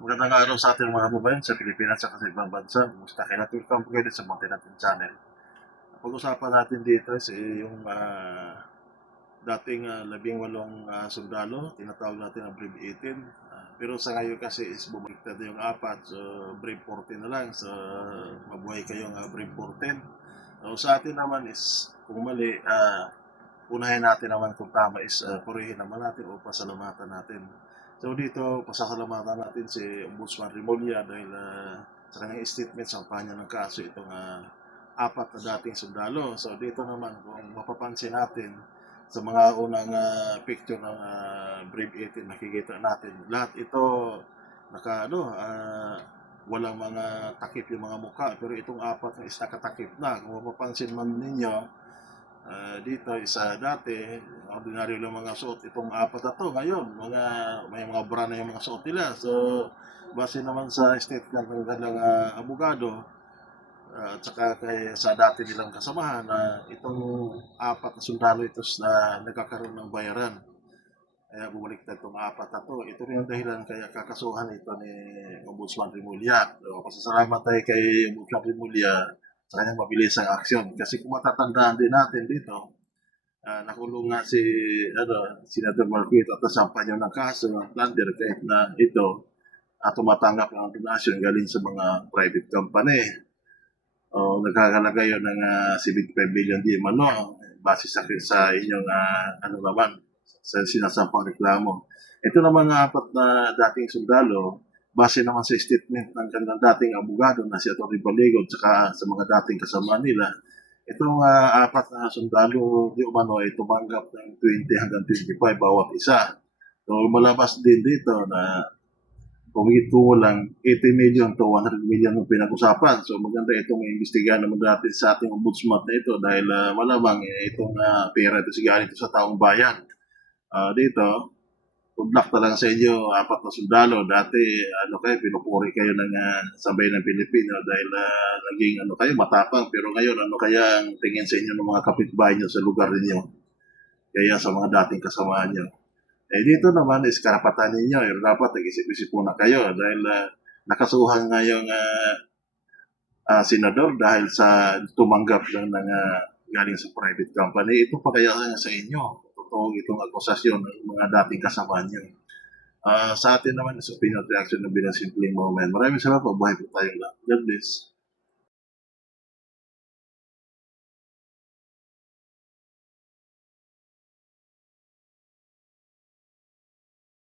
Magandang araw sa ating mga kababayan sa Pilipinas at sa ibang bansa. Kumusta kayo? Welcome po kayo sa Monte natin channel. Pag-usapan natin dito is yung dating 18 sundalo, tinatawag natin ang Brave 18. Pero sa ngayon kasi is bumaliktad yung apat, so Brave 14 na lang. So mabuhay kayong Brave 14. So sa atin naman is kung mali, unahin natin naman kung tama is purihin naman natin o pasalamatan natin. So dito, pasasalamatan natin si Ombudsman Remulla dahil sa kanyang statement sa kanya ng kaso itong apat na dating sundalo. So dito naman, kung mapapansin natin sa mga unang picture ng Brave 18, makikita natin lahat ito walang mga takip yung mga mukha, pero itong apat na is nakatakip na. Kung mapapansin man ninyo, dito isa dati, ordinaryo lang mga suot. Itong apat na to ngayon, may mga bra na yung mga suot nila. So, base naman sa statement ng kanilang abogado, at saka sa dati nilang kasamahan, itong apat na sundalo ito na nagkakaroon ng bayaran. Kaya bumaliktad itong apat na to. Ito rin ang dahilan kaya kakasuhan ito ni Ombudsman Remulla. So, pasasalamat tayo kay Ombudsman Remulla sa kanyang mabilisang aksyon. Kasi kung matatandaan din natin dito, nakulong nga si Senator Marquito at nasampan niya ng kaso ng plunder kahit na ito tumatanggap ng donasyon galing sa mga private company. Nagkakalaga yun ng 75 billion di mano base sa inyong naman sa sinasampang reklamo. Ito naman nga apat na dating sundalo, base naman sa statement ng kanilang dating abogado na si Atty. Baligod saka sa mga dating kasama nila, itong apat na sundalo di umano ay tumanggap ng 20 hanggang 25 bawat isa. So malabas din dito na kumigit lang 80 million to 100 million ang pinag-usapan. So maganda itong imbestigahan naman natin sa ating ombudsman na ito dahil malamang itong pera ito sigaling ito sa taong bayan. Dito, good luck talaga sa inyo, apat na sundalo. Dati, pinupuri kayo ng sabay ng Pilipino dahil naging kayo, matapang. Pero ngayon, kaya ang tingin sa inyo ng mga kapitbahay nyo sa lugar ninyo? Kaya sa mga dating kasama nyo. Dito naman is karapatan ninyo. Dapat nag-isip-isip muna kayo dahil nakasuhan nga yung senador dahil sa tumanggap lang ng galing sa private company. Ito pa kaya sa inyo? Itong akusasyon ng mga dating kasama niyo. Sa atin naman is opinion reaction ng bilang simpleng moment. Maraming salamat po. Buhay po tayong lahat. God bless.